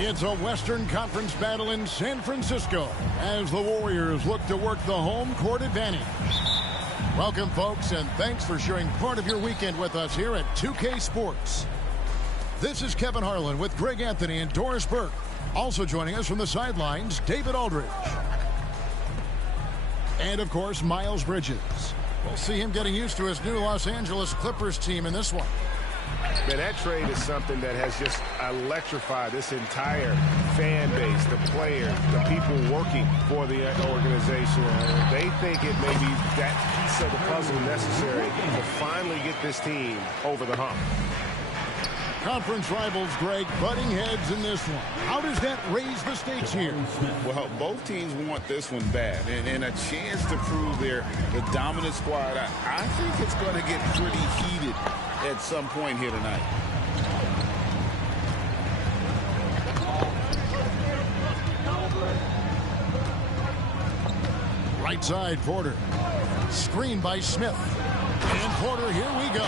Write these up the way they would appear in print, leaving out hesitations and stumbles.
It's a Western Conference battle in San Francisco as the Warriors look to work the home court advantage. Welcome, folks, and thanks for sharing part of your weekend with us here at 2K Sports. This is Kevin Harlan with Greg Anthony and Doris Burke. Also joining us from the sidelines, David Aldridge. And, of course, Miles Bridges. We'll see him getting used to his new Los Angeles Clippers team in this one. Man, that trade is something that has just electrified this entire fan base, the players, the people working for the organization. They think it may be that piece of the puzzle necessary to finally get this team over the hump. Conference rivals, Greg, butting heads in this one. How does that raise the stakes here? Well, both teams want this one bad, and a chance to prove they're the dominant squad. I think it's going to get pretty heated at some point here tonight. Right side, Porter. Screen by Smith. And Porter, here we go.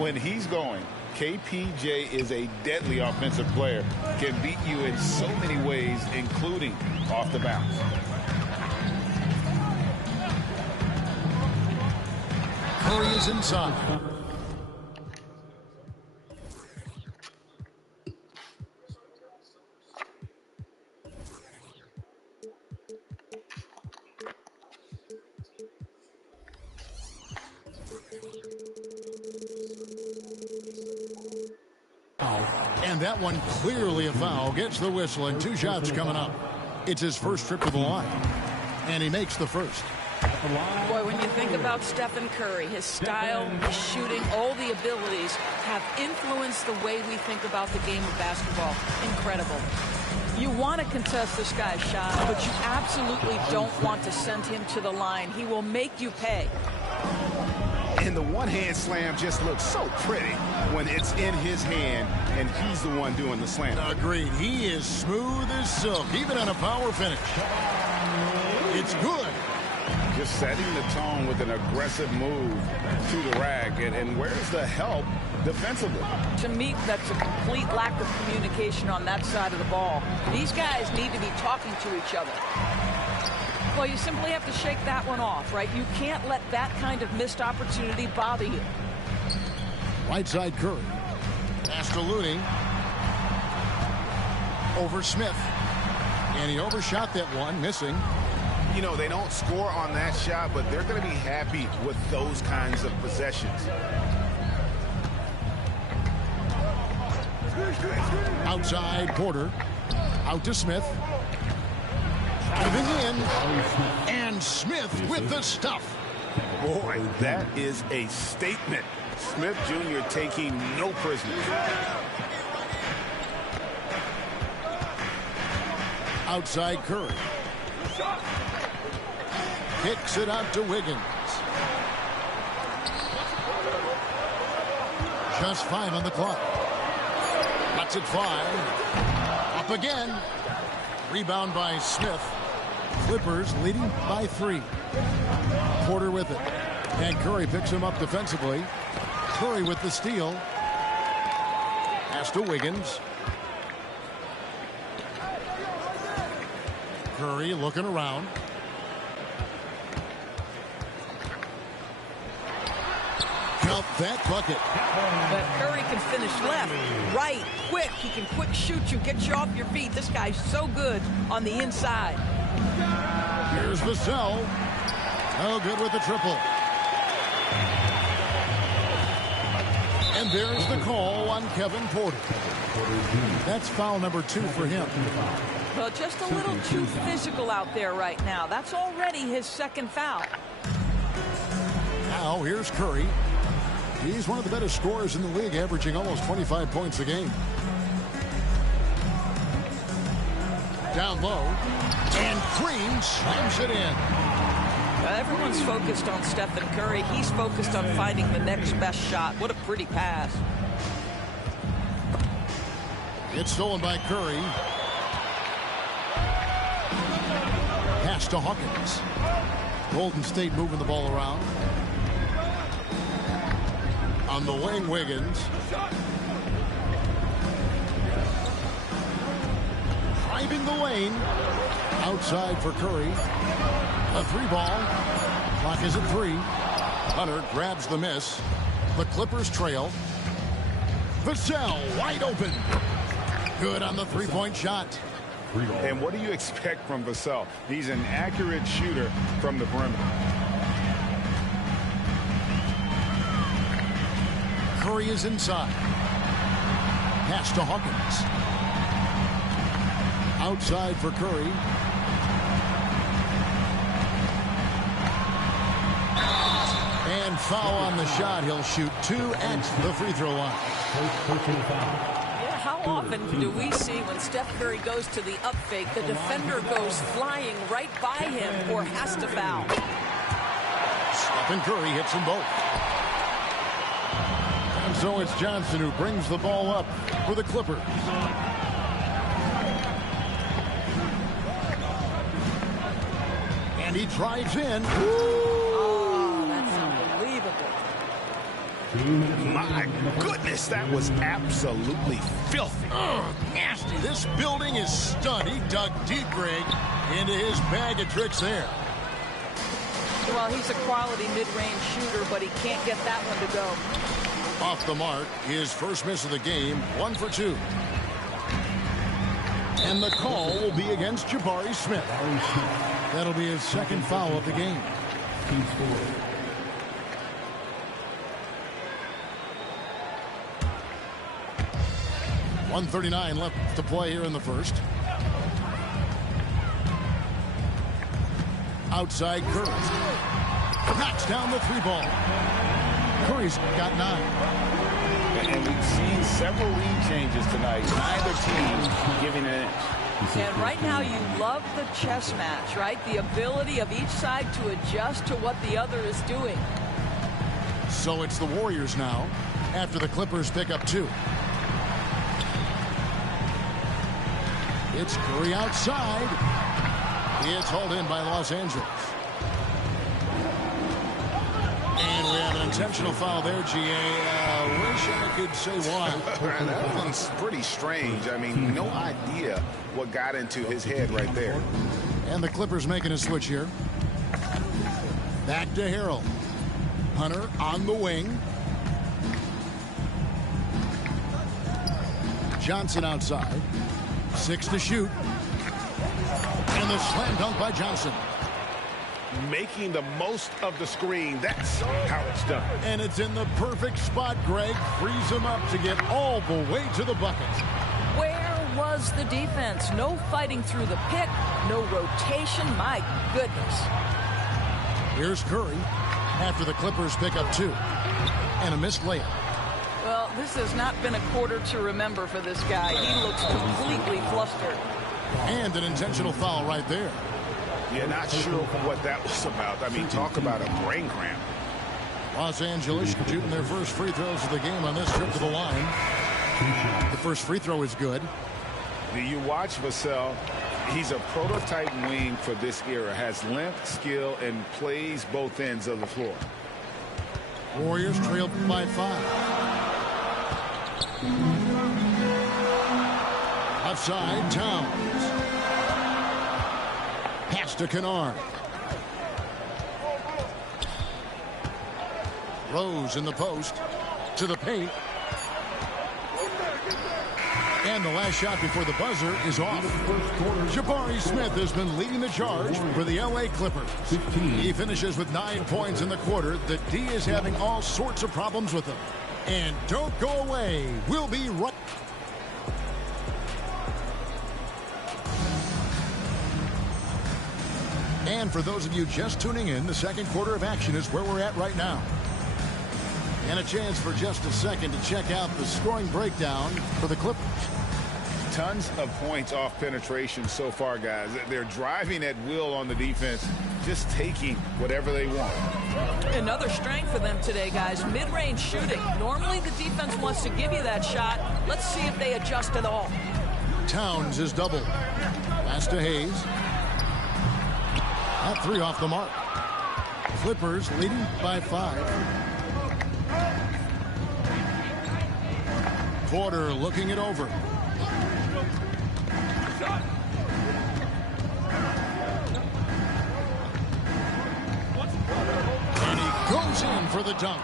When he's going, KPJ is a deadly offensive player. Can beat you in so many ways, including off the bounce. Curry is inside. And that one clearly a foul. Gets the whistle and 2 shots coming up. It's his first trip to the line. And he makes the first. Boy, when you think about Stephen Curry, his style, his shooting, all the abilities have influenced the way we think about the game of basketball. Incredible. You want to contest this guy's shot, but you absolutely don't want to send him to the line. He will make you pay. And the one-hand slam just looks so pretty when it's in his hand and he's the one doing the slam. Agreed. He is smooth as silk, even on a power finish. It's good. Just setting the tone with an aggressive move to the rack. And where's the help defensively? To me, that's a complete lack of communication on that side of the ball. These guys need to be talking to each other. Well, you simply have to shake that one off, right? You can't let that kind of missed opportunity bother you. Right side Curry. Pass to Looney. Over Smith. And he overshot that one, missing. You know, they don't score on that shot, but they're going to be happy with those kinds of possessions. Outside Porter. Out to Smith. Driving in. And Smith with the stuff. Boy, that is a statement. Smith Jr. taking no prisoners. Outside Curry. Kicks it out to Wiggins. Just 5 on the clock. Lets it fly. Up again. Rebound by Smith. Clippers leading by 3. Porter with it. And Curry picks him up defensively. Curry with the steal. Pass to Wiggins. Curry looking around. Count that bucket. But Curry can finish left, right, quick. He can quick shoot you, get you off your feet. This guy's so good on the inside. Here's Vassell. Oh, good with the triple. And there's the call on Kevin Porter. That's foul number 2 for him. Well, just a little too physical out there right now. That's already his second foul. Now here's Curry. He's one of the better scorers in the league, averaging almost 25 points a game. Down low. And Green slams it in. Everyone's focused on Stephen Curry. He's focused on finding the next best shot. What a pretty pass. It's stolen by Curry. Pass to Hawkins. Golden State moving the ball around. On the wing, Wiggins. Driving the lane. Outside for Curry. A 3-ball. Clock is at 3. Hunter grabs the miss. The Clippers trail. Vassell wide open. Good on the 3-point shot. And what do you expect from Vassell? He's an accurate shooter from the perimeter. Curry is inside. Pass to Hawkins. Outside for Curry. And foul on the shot. He'll shoot 2 at the free throw line. Yeah, how often do we see when Steph Curry goes to the up fake, the defender goes flying right by him or has to foul? Stephen Curry hits them both. And so it's Johnson who brings the ball up for the Clippers. And he drives in. Oh, that's unbelievable. My goodness, that was absolutely filthy. Nasty. This building is stunned. He dug deep, Greg, into his bag of tricks there. Well, he's a quality mid-range shooter, but he can't get that one to go. Off the mark, his first miss of the game, 1 for 2. And the call will be against Jabari Smith. That'll be his second foul of the game. 1:39 left to play here in the first. Outside Curry. Knocks down the 3-ball. Curry's got 9. And we've seen several lead changes tonight. Neither team giving an inch. And right now you love the chess match, right? The ability of each side to adjust to what the other is doing. So it's the Warriors now after the Clippers pick up 2. It's Curry outside. It's hauled in by Los Angeles. And we have an intentional foul there, GA. Wish I could say why. That one's pretty strange. I mean, no idea what got into his head right there. And the Clippers making a switch here. Back to Harrell. Hunter on the wing. Johnson outside. 6 to shoot. And the slam dunk by Johnson. Making the most of the screen. That's how it's done. And it's in the perfect spot. Greg frees him up to get all the way to the bucket. Where was the defense? No fighting through the pick, no rotation. My goodness. Here's Curry after the Clippers pick up 2. And a missed layup. Well, this has not been a quarter to remember for this guy. He looks completely flustered. And an intentional foul right there. Yeah, not sure what that was about. I mean, talk about a brain cramp. Los Angeles shooting their first free throws of the game on this trip to the line. The first free throw is good. Do you watch Vassell? He's a prototype wing for this era. Has length, skill, and plays both ends of the floor. Warriors trail by 5. Outside, Towns. Pass to Kennard. Rose in the post. To the paint. And the last shot before the buzzer is off. Jabari Smith has been leading the charge for the LA Clippers. He finishes with 9 points in the quarter. The D is having all sorts of problems with him. And don't go away. We'll be right. And for those of you just tuning in, the second quarter of action is where we're at right now. And a chance for just a second to check out the scoring breakdown for the Clippers. Tons of points off penetration so far, guys. They're driving at will on the defense, just taking whatever they want. Another strength for them today, guys. Mid-range shooting. Normally the defense wants to give you that shot. Let's see if they adjust at all. Towns is doubled. Pass to Hayes. That 3 off the mark. Clippers leading by 5. Porter looking it over. And he goes in for the dunk.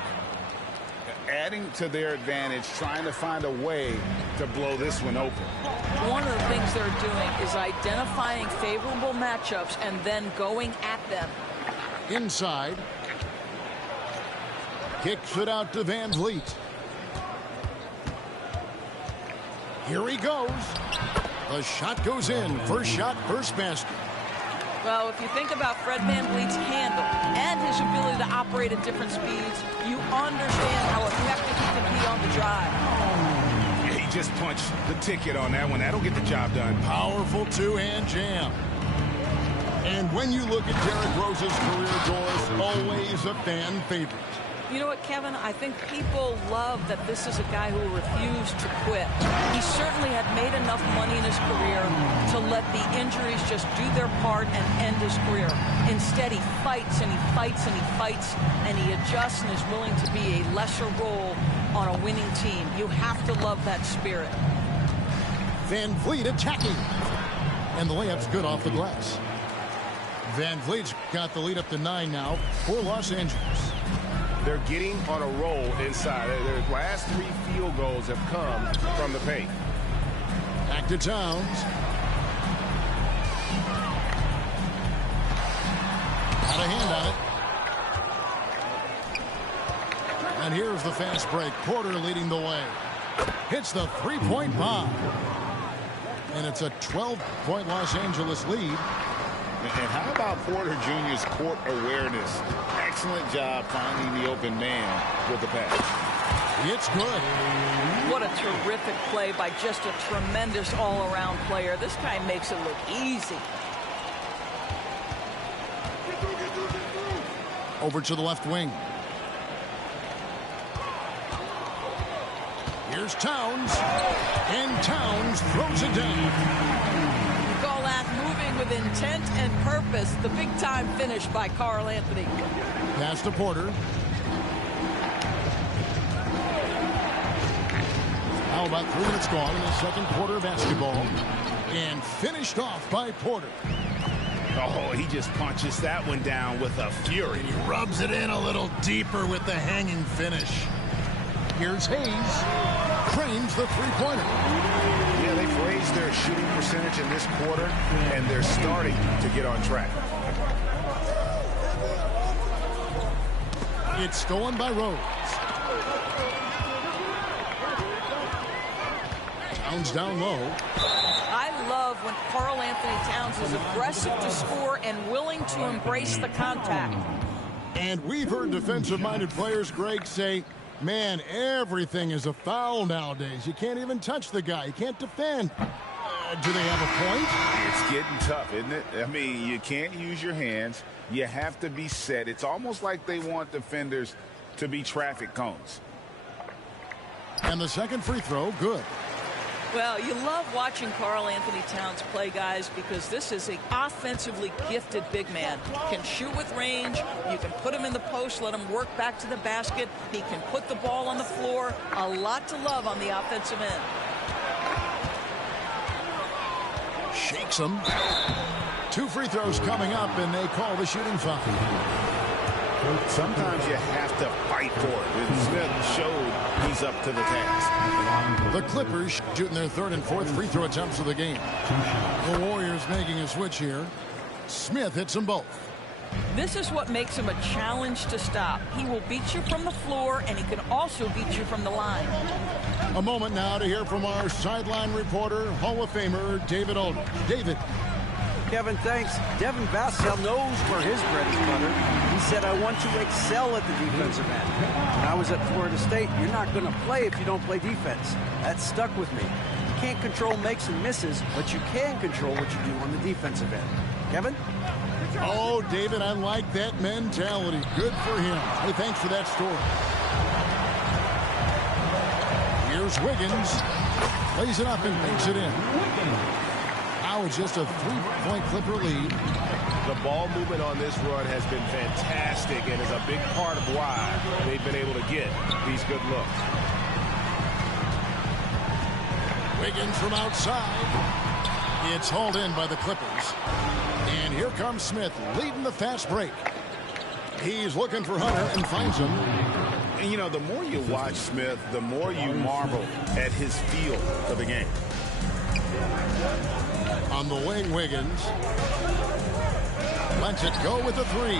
Adding to their advantage, trying to find a way to blow this one open. One of the things they're doing is identifying favorable matchups and then going at them. Inside. Kicks it out to Van Vliet. Here he goes. The shot goes in. First shot, first basket. Well, if you think about Fred VanVleet's handle and his ability to operate at different speeds, you understand how effective he can be on the drive. He just punched the ticket on that one. That'll get the job done. Powerful two-hand jam. And when you look at Derrick Rose's career, Doris, always a fan favorite. You know what, Kevin? I think people love that this is a guy who refused to quit. He certainly had made enough money in his career to let the injuries just do their part and end his career. Instead, he fights and he fights and he fights, and he adjusts and is willing to be a lesser role on a winning team. You have to love that spirit. Van Vliet attacking. And the layup's good off the glass. Van Vliet's got the lead up to 9 now for Los Angeles. They're getting on a roll inside. Their last 3 field goals have come from the paint. Back to Towns. Got a hand on it. And here's the fast break. Porter leading the way. Hits the three-point bomb. And it's a 12-point Los Angeles lead. And how about Porter Jr.'s court awareness? Excellent job finding the open man with the pass. It's good. What a terrific play by just a tremendous all-around player. This guy makes it look easy. Over to the left wing. Here's Towns. And Towns throws it down. Call that moving with intent and purpose. The big-time finish by Karl Anthony. Pass to Porter. How about 3 minutes gone in the second quarter of basketball. And finished off by Porter. Oh, he just punches that one down with a fury. He rubs it in a little deeper with the hanging finish. Here's Hayes. drains the three-pointer. Yeah, they've raised their shooting percentage in this quarter, and they're starting to get on track. It's stolen by Rose. Towns down low. I love when Karl-Anthony Towns is aggressive to score and willing to embrace the contact. And we've heard defensive-minded players, Greg, say, man, everything is a foul nowadays. You can't even touch the guy. You can't defend. Do they have a point? It's getting tough, isn't it? I mean, you can't use your hands. You have to be set. It's almost like they want defenders to be traffic cones. And the second free throw, good. Well, you love watching Karl-Anthony Towns play, guys, because this is an offensively gifted big man. He can shoot with range. You can put him in the post, let him work back to the basket. He can put the ball on the floor. A lot to love on the offensive end. Shakes him. 2 free throws coming up, and they call the shooting foul. Sometimes you have to fight for it. And Smith showed he's up to the task. The Clippers shooting their 3rd and 4th free throw attempts of the game. The Warriors making a switch here. Smith hits them both. This is what makes him a challenge to stop. He will beat you from the floor, and he can also beat you from the line. A moment now to hear from our sideline reporter, Hall of Famer David Aldridge. David. Kevin, thanks. Devin Vassell knows where his bread is buttered. He said, I want to excel at the defensive end. When I was at Florida State, you're not going to play if you don't play defense. That stuck with me. You can't control makes and misses, but you can control what you do on the defensive end. Kevin? Oh, David, I like that mentality. Good for him. Hey, thanks for that story. Here's Wiggins. Plays it up and makes it in. Now it's just a 3-point Clipper lead. The ball movement on this run has been fantastic and is a big part of why they've been able to get these good looks. Wiggins from outside. It's hauled in by the Clippers. And here comes Smith leading the fast break. He's looking for Hunter and finds him. And, you know, the more you watch Smith, the more you marvel at his feel for the game. On the wing, Wiggins. Lets it go with the 3.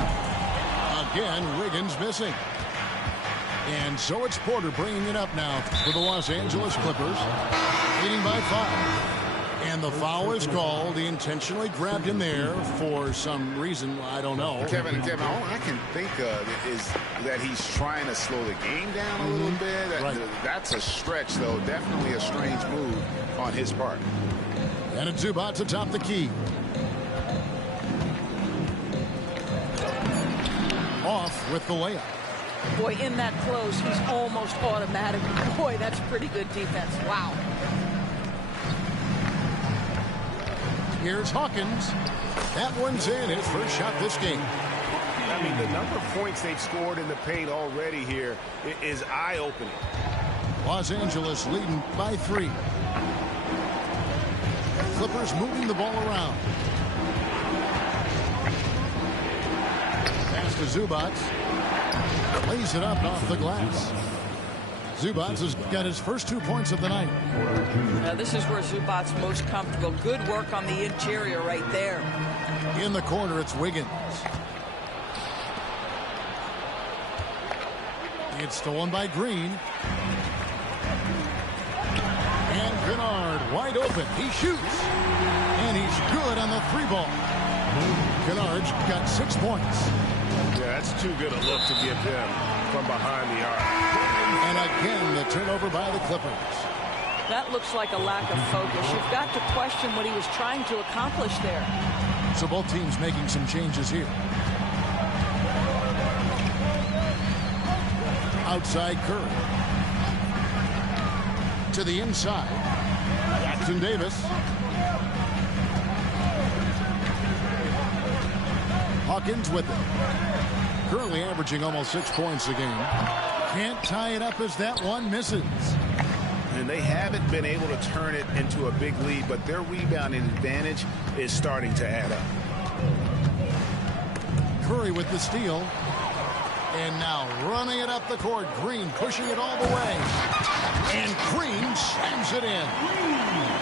Again, Wiggins missing. And so it's Porter bringing it up now for the Los Angeles Clippers. Leading by 5. And the foul is called. He intentionally grabbed him there for some reason. I don't know. Kevin, all I can think of is that he's trying to slow the game down a little bit. Right. That's a stretch, though. Definitely a strange move on his part. And a Zubac atop the key. Off with the layup. Boy, in that close, he's almost automatic. Boy, that's pretty good defense. Wow. Here's Hawkins. That one's in. His first shot this game. I mean, the number of points they've scored in the paint already here is eye-opening. Los Angeles leading by 3. Clippers moving the ball around. Pass to Zubac. Lays it up and off the glass. Zubac has got his first 2 points of the night. Now this is where Zubac's most comfortable. Good work on the interior right there. In the corner, it's Wiggins. It's stolen by Green. And Kennard wide open. He shoots. And he's good on the 3-ball. Kennard's got 6 points. Yeah, that's too good a look to give him from behind the arc. And again, the turnover by the Clippers. That looks like a lack of focus. You've got to question what he was trying to accomplish there. So both teams making some changes here. Outside Curry. To the inside. Jackson Davis. Hawkins with it. Currently averaging almost 6 points a game. Can't tie it up as that one misses. And they haven't been able to turn it into a big lead, but their rebounding advantage is starting to add up. Curry with the steal. And now running it up the court. Green pushing it all the way. And Green slams it in.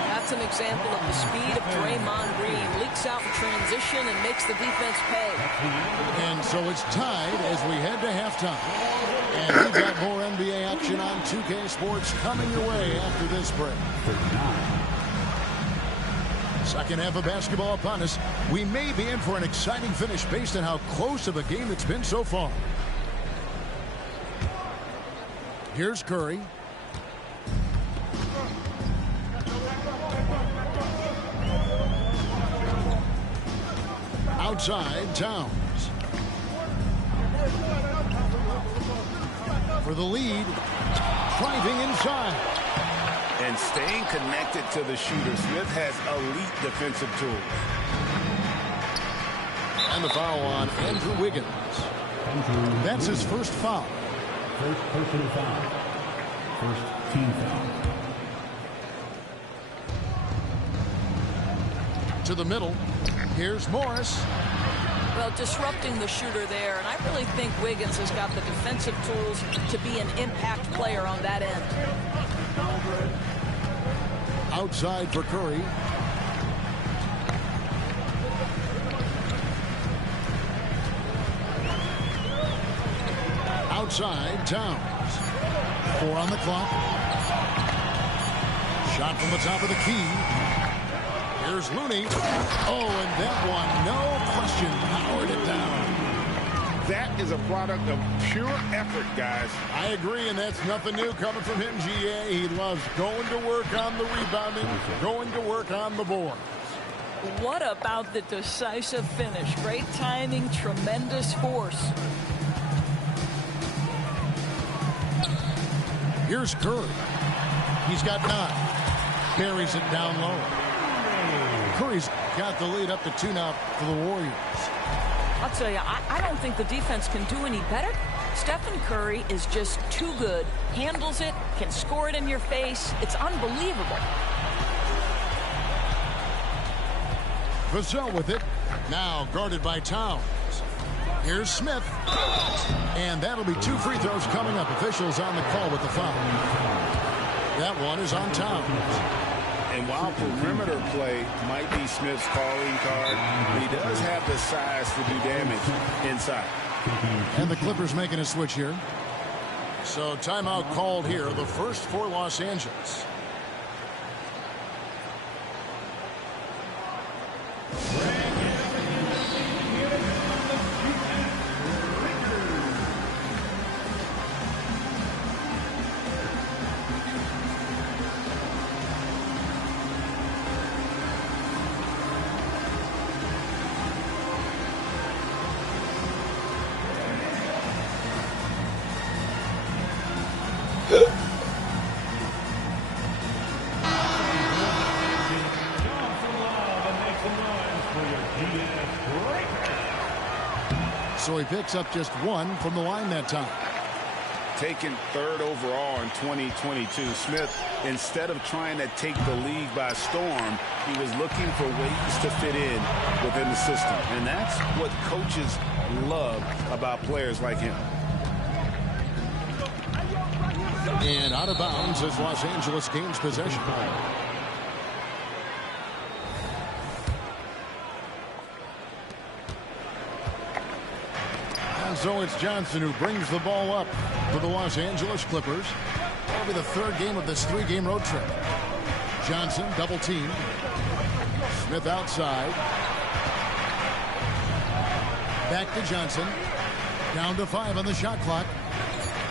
That's an example of the speed of Draymond Green. Leaks out in transition and makes the defense pay. And so it's tied as we head to halftime. And we've got more NBA action on 2K Sports coming your way after this break. Second half of basketball upon us. We may be in for an exciting finish based on how close of a game it's been so far. Here's Curry. Outside, Towns. For the lead, driving inside. And staying connected to the shooter, Smith has elite defensive tools. And the foul on Andrew Wiggins. That's his first foul. First personal foul. First team foul. To the middle. Here's Morris. Well, disrupting the shooter there, and I really think Wiggins has got the defensive tools to be an impact player on that end. Outside for Curry. Outside, Towns. 4 on the clock. Shot from the top of the key. Here's Looney. Oh, and that one, no question, powered it down. That is a product of pure effort, guys. I agree, and that's nothing new coming from him, GA. He loves going to work on the rebounding, going to work on the board. What about the decisive finish? Great timing, tremendous force. Here's Curry. He's got 9. Buries it down low. Curry's got the lead up to 2 now for the Warriors. I'll tell you, I don't think the defense can do any better. Stephen Curry is just too good. Handles it, can score it in your face. It's unbelievable. Vassell with it. Now guarded by Towns. Here's Smith. And that'll be 2 free throws coming up. Officials on the call with the foul. That one is on Towns. And while perimeter play might be Smith's calling card, he does have the size to do damage inside. And the Clippers making a switch here. So timeout called here, the first for Los Angeles. So he picks up just 1 from the line that time. Taken 3rd overall in 2022, Smith, instead of trying to take the league by storm, he was looking for ways to fit in within the system. And that's what coaches love about players like him. And out of bounds as Los Angeles gains possession. And so it's Johnson who brings the ball up for the Los Angeles Clippers. That'll be the 3rd game of this 3-game road trip. Johnson double team. Smith outside. Back to Johnson. Down to 5 on the shot clock.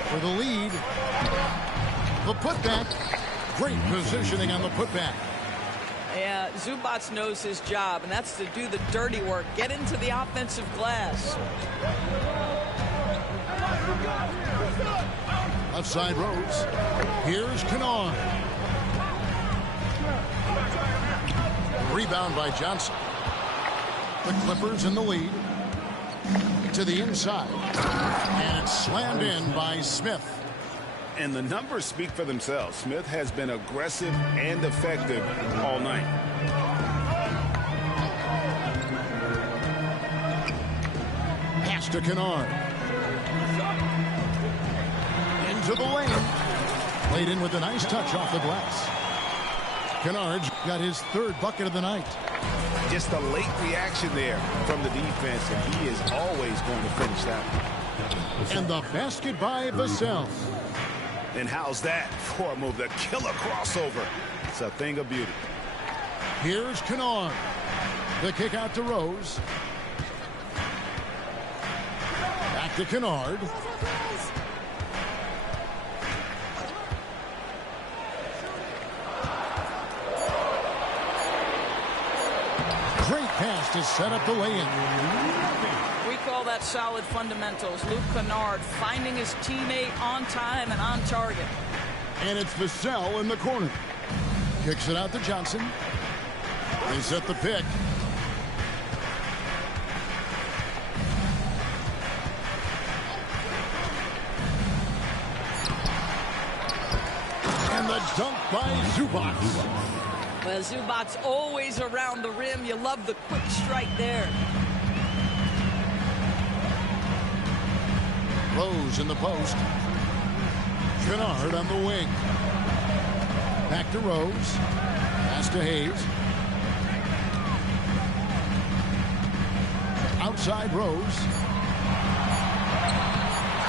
For the lead. The putback. Great positioning on the putback. Yeah, Zubac knows his job, and that's to do the dirty work. Get into the offensive glass. Left side Rose. Here's Kennard. Rebound by Johnson. The Clippers in the lead. To the inside. And it's slammed in by Smith. And the numbers speak for themselves. Smith has been aggressive and effective all night. Pass to Kennard. Into the lane. Laid in with a nice touch off the glass. Kennard's got his third bucket of the night. Just a late reaction there from the defense, and he is always going to finish that one. And the basket by Vassell. And how's that for a move? The killer crossover. It's a thing of beauty. Here's Kennard. The kick out to Rose. Back to Kennard. Great pass to set up the lay-in. We call that solid fundamentals. Luke Kennard finding his teammate on time and on target. And it's Vassell in the corner. Kicks it out to Johnson. They set the pick. And the dunk by Zubac. Well, Zubac's always around the rim. You love the quick strike there. Rose in the post. Kennard on the wing. Back to Rose. Pass to Hayes. Outside Rose.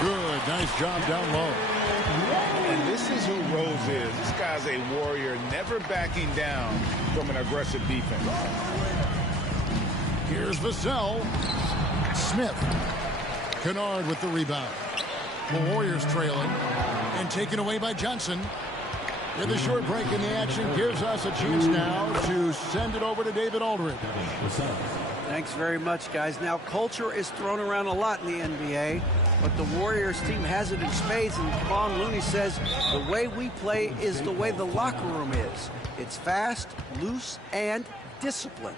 Good. Nice job down low. And this is who Rose is. This guy's a warrior, never backing down from an aggressive defense. Here's Vassell. Smith. Kennard with the rebound. The Warriors trailing and taken away by Johnson. And the short break in the action gives us a chance now to send it over to David Aldridge. Thanks very much, guys. Now, culture is thrown around a lot in the NBA, but the Warriors team has it in spades, and Kevon Looney says the way we play is the way the locker room is. It's fast, loose, and disciplined.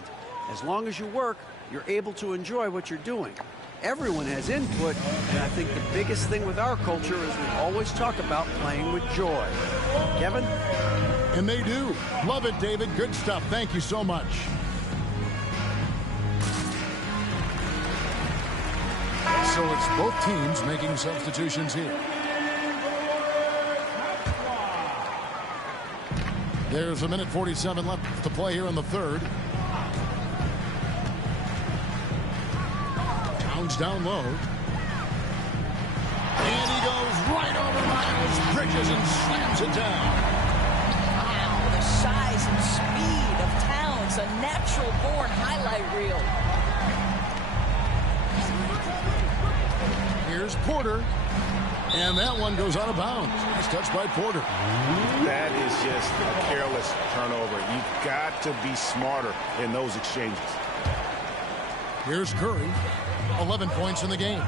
As long as you work, you're able to enjoy what you're doing. Everyone has input, and I think the biggest thing with our culture is we always talk about playing with joy. Kevin? And they do. Love it, David. Good stuff. Thank you so much. So it's both teams making substitutions here. There's a minute 47 left to play here in the third. Towns down low. And he goes right over Miles Bridges and slams it down. Wow, the size and speed of Towns, a natural-born highlight reel. Here's Porter. And that one goes out of bounds. Nice touch by Porter. That is just a careless turnover. You've got to be smarter in those exchanges. Here's Curry. 11 points in the game.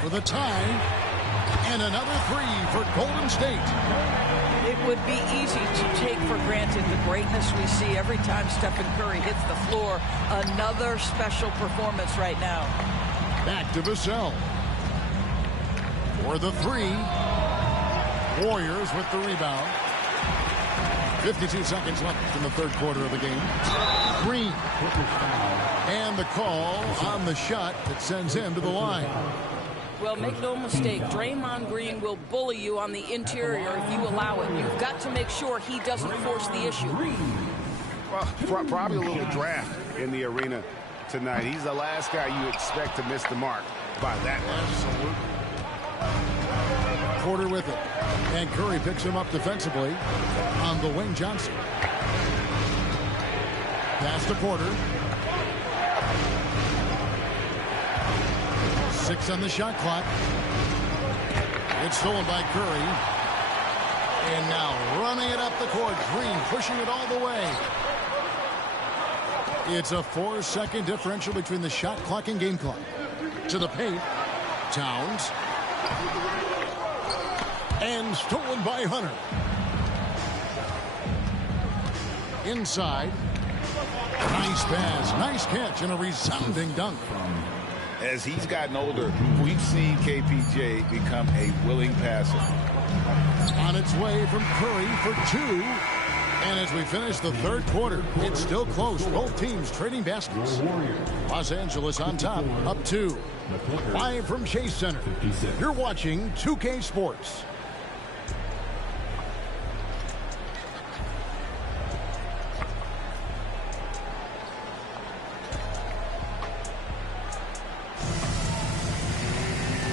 For the tie. And another three for Golden State. It would be easy to take for granted the greatness we see every time Stephen Curry hits the floor. Another special performance right now. Back to Vassell. For the three. Warriors with the rebound. 52 seconds left in the third quarter of the game. Green. And the call on the shot that sends him to the line. Well, make no mistake, Draymond Green will bully you on the interior if you allow it. You've got to make sure he doesn't force the issue. Well, probably a little draft in the arena tonight. He's the last guy you expect to miss the mark by that much. Absolutely. Porter with it. And Curry picks him up defensively on the wing. Johnson. Pass to Porter. 6 on the shot clock. It's stolen by Curry. And now running it up the court. Green pushing it all the way. It's a 4-second differential between the shot clock and game clock. To the paint. Towns. And stolen by Hunter. Inside. Nice pass. Nice catch and a resounding dunk. As he's gotten older, we've seen KPJ become a willing passer. On its way from Curry for two. And as we finish the third quarter, it's still close. Both teams trading baskets. Los Angeles on top, up 2. Live from Chase Center. You're watching 2K Sports.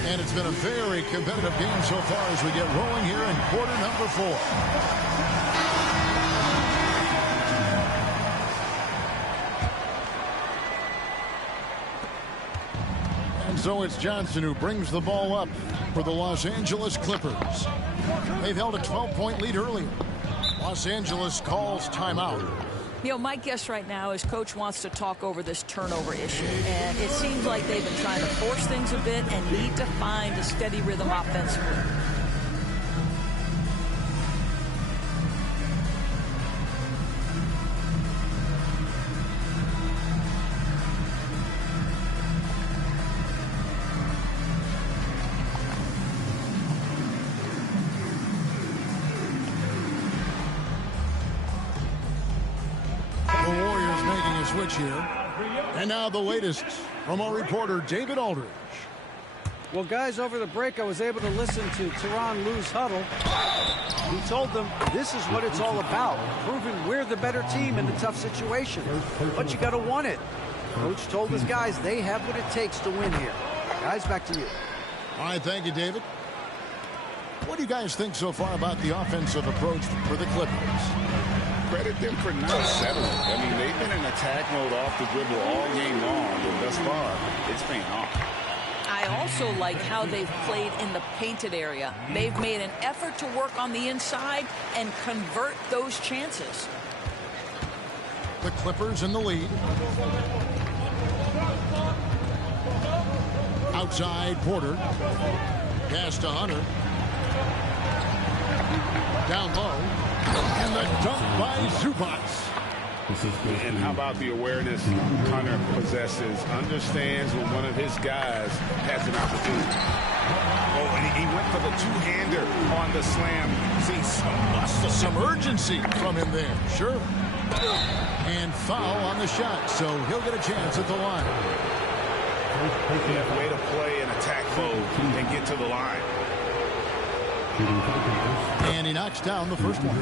And it's been a very competitive game so far as we get rolling here in quarter number 4. And so it's Johnson who brings the ball up for the Los Angeles Clippers. They've held a 12-point lead earlier. Los Angeles calls timeout. You know, my guess right now is Coach wants to talk over this turnover issue. And it seems like they've been trying to force things a bit and need to find a steady rhythm offensively. Switch here. And now the latest from our reporter, David Aldridge. Well, guys, over the break, I was able to listen to Tyronn Lue's huddle. He told them this is what it's all about, proving we're the better team in a tough situation. But you got to want it. Coach told his guys they have what it takes to win here. Guys, back to you. All right, thank you, David. What do you guys think so far about the offensive approach for the Clippers? Credit them for not settling. I mean, they've been in attack mode off the dribble all game long, and thus far, it's paying off. I also like how they've played in the painted area. They've made an effort to work on the inside and convert those chances. The Clippers in the lead. Outside, Porter. Pass to Hunter. Down low. And the dunk by Zubac. And how about the awareness Hunter possesses, understands when one of his guys has an opportunity. Oh, and he went for the two-hander on the slam. See, some urgency from him there, sure. And foul on the shot, so he'll get a chance at the line. Yeah, way to play in attack mode and get to the line. And he knocks down the first one.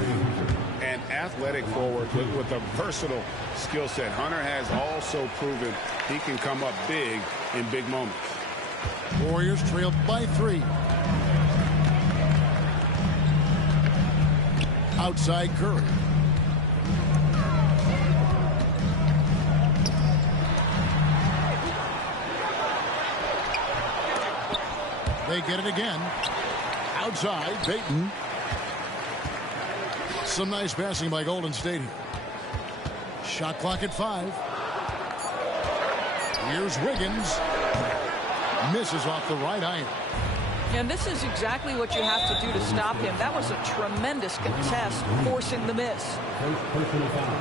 An athletic forward with a versatile skill set. Hunter has also proven he can come up big in big moments. Warriors trailed by 3. Outside Curry. They get it again. Outside, Payton. Some nice passing by Golden State here. Shot clock at 5. Here's Wiggins. Misses off the right iron. And this is exactly what you have to do to stop him. That was a tremendous contest, forcing the miss. First personal foul.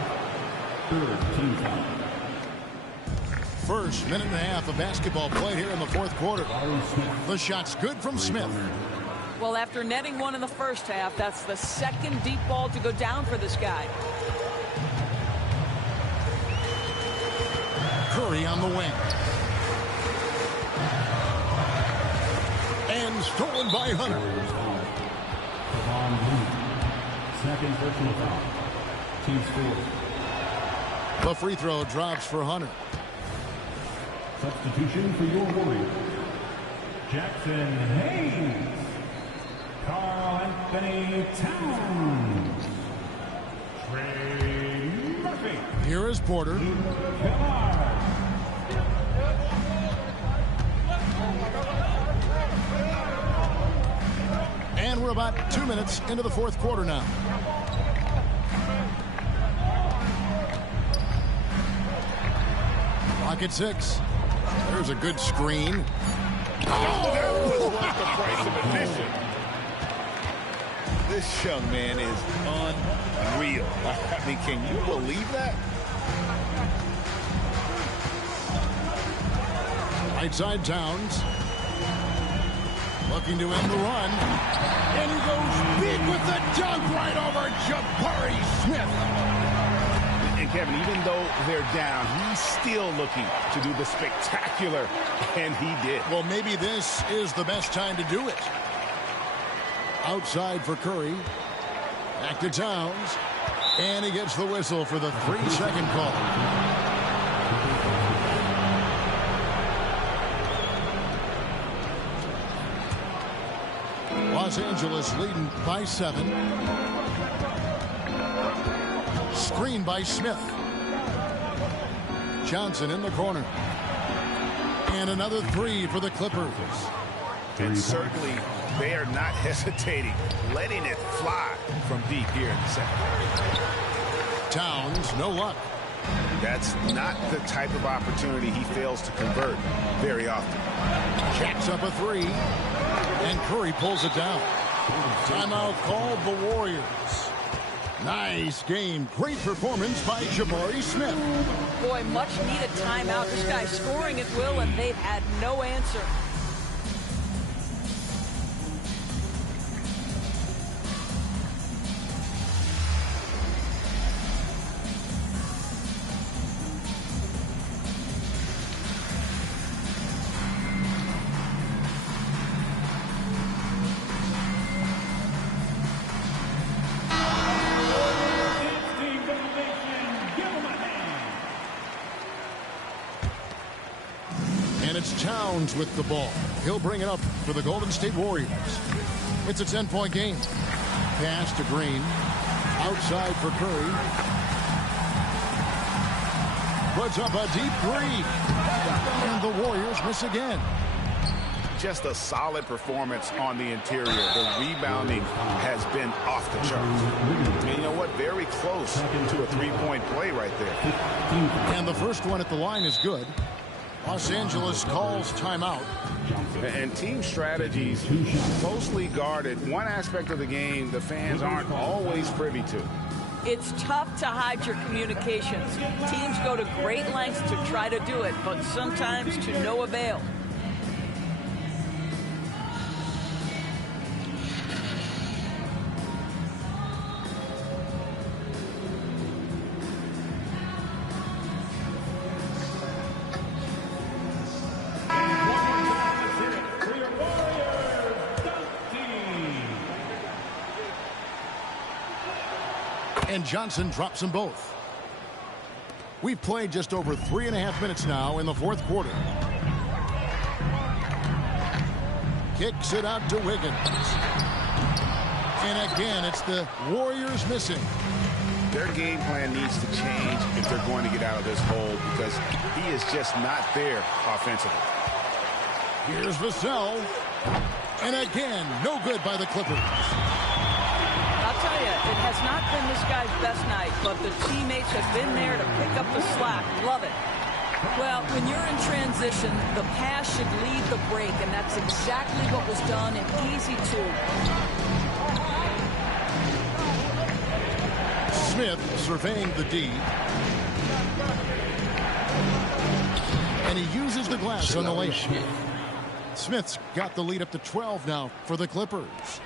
Third team foul. First minute and a half of basketball played here in the fourth quarter. The shot's good from Smith. Well, after netting one in the first half, that's the second deep ball to go down for this guy. Curry on the wing. And stolen by Hunter. Second personal foul. Team score. The free throw drops for Hunter. Substitution for your Warriors. Jackson Hayes. Karl Anthony Towns. Trey Murphy. Here is Porter. And we're about 2 minutes into the fourth quarter now. Clock at 6. There's a good screen. Oh, that was worth the price of admission. This young man is unreal. I mean, can you believe that? Right side Towns. Looking to end the run. And he goes big with the dunk right over Jabari Smith. And Kevin, even though they're down, he's still looking to do the spectacular, and he did. Well, maybe this is the best time to do it. Outside for Curry. Back to Towns. And he gets the whistle for the 3-second call. Los Angeles leading by 7. Screen by Smith. Johnson in the corner. And another 3 for the Clippers. And certainly they are not hesitating, letting it fly from deep here in the second. Towns, no luck. That's not the type of opportunity he fails to convert very often. Jacks up a 3. And Curry pulls it down. Timeout called the Warriors. Nice game. Great performance by Jabari Smith. Boy, much needed timeout. This guy's scoring at will, and they've had no answer. Towns with the ball. He'll bring it up for the Golden State Warriors. It's a 10-point game. Pass to Green. Outside for Curry. Puts up a deep 3. And the Warriors miss again. Just a solid performance on the interior. The rebounding has been off the charts. And you know what? Very close to a 3-point play right there. And the first one at the line is good. Los Angeles calls timeout. And team strategies closely guarded. One aspect of the game the fans aren't always privy to. It's tough to hide your communications. Teams go to great lengths to try to do it, but sometimes to no avail. And Johnson drops them both. We've played just over 3.5 minutes now in the fourth quarter. Kicks it out to Wiggins. And again, it's the Warriors missing. Their game plan needs to change if they're going to get out of this hole, because he is just not there offensively. Here's Vassell. And again, no good by the Clippers. I'll tell you, it has not been this guy's best night, but the teammates have been there to pick up the slack. Love it. Well, when you're in transition, the pass should lead the break, and that's exactly what was done in easy 2. Smith surveying the D. And he uses the glass on the layup. Smith's got the lead up to 12 now for the Clippers.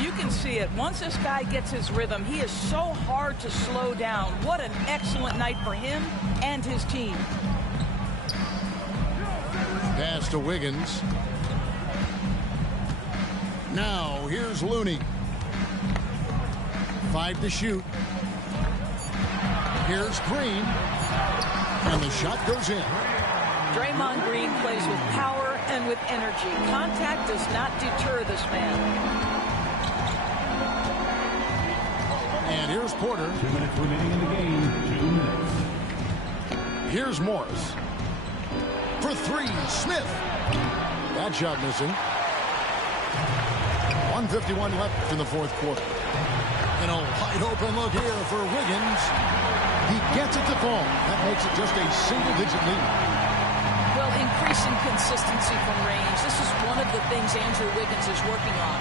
You can see it. Once this guy gets his rhythm, he is so hard to slow down. What an excellent night for him and his team. Pass to Wiggins. Now, here's Looney. 5 to shoot. Here's Green. And the shot goes in. Draymond Green plays with power and with energy. Contact does not deter this man. And here's Porter. 2 minutes remaining in the game. 2 minutes. Here's Morris. For 3, Smith. That shot missing. 1:51 left in the fourth quarter. And a wide open look here for Wiggins. He gets it to fall. That makes it just a single-digit lead. Well, increasing consistency from range. This is one of the things Andrew Wiggins is working on.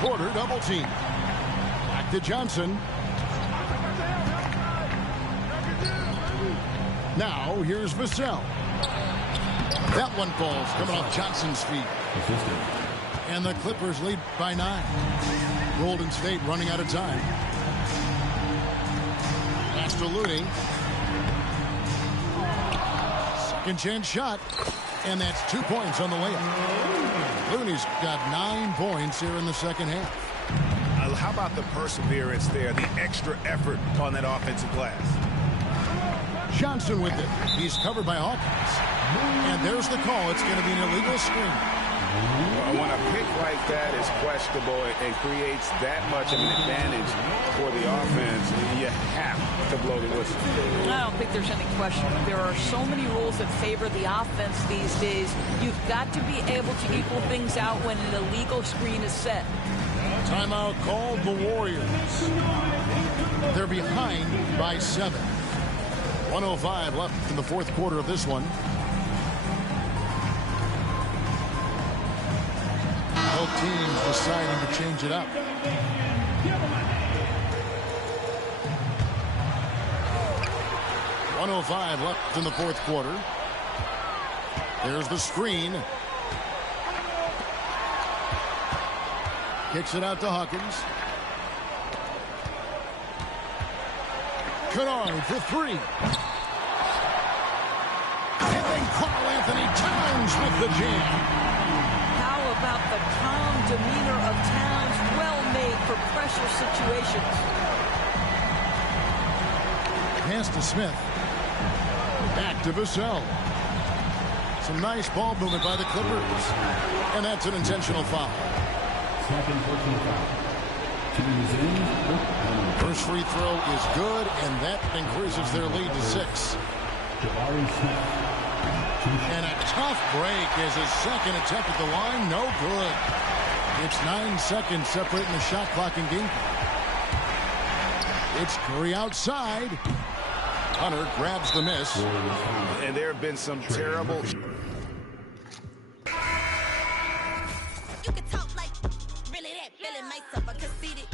Porter double team. Back to Johnson. Now here's Vassell. That one falls, coming off Johnson's feet. And the Clippers lead by 9. Golden State running out of time. Pass to Looney. Second chance shot. And that's 2 points on the layup. Looney's got 9 points here in the second half. How about the perseverance there, the extra effort on that offensive glass? Johnson with it. He's covered by Hawkins. And there's the call. It's going to be an illegal screen. When a pick like that is questionable and creates that much of an advantage for the offense, you have to blow the whistle. I don't think there's any question. There are so many rules that favor the offense these days. You've got to be able to equal things out when an illegal screen is set. Timeout called the Warriors. They're behind by 7. 1:05 left in the fourth quarter of this one. Both teams deciding to change it up. .105 left in the fourth quarter. There's the screen. Kicks it out to Hawkins. Kennard for 3. And then Karl Anthony Towns with the jam. How about the calm demeanor of Towns, well made for pressure situations. Pass to Smith. Back to Vassell. Some nice ball movement by the Clippers. And that's an intentional foul. Second personal foul. Teams in. First free throw is good, and that increases their lead to 6. Jabari Smith. And a tough break as his second attempt at the line. No good. It's 9 seconds separating the shot clock and game clock. It's Curry outside. Hunter grabs the miss. And there have been some terrible... You can talk like really that feeling myself a conceited.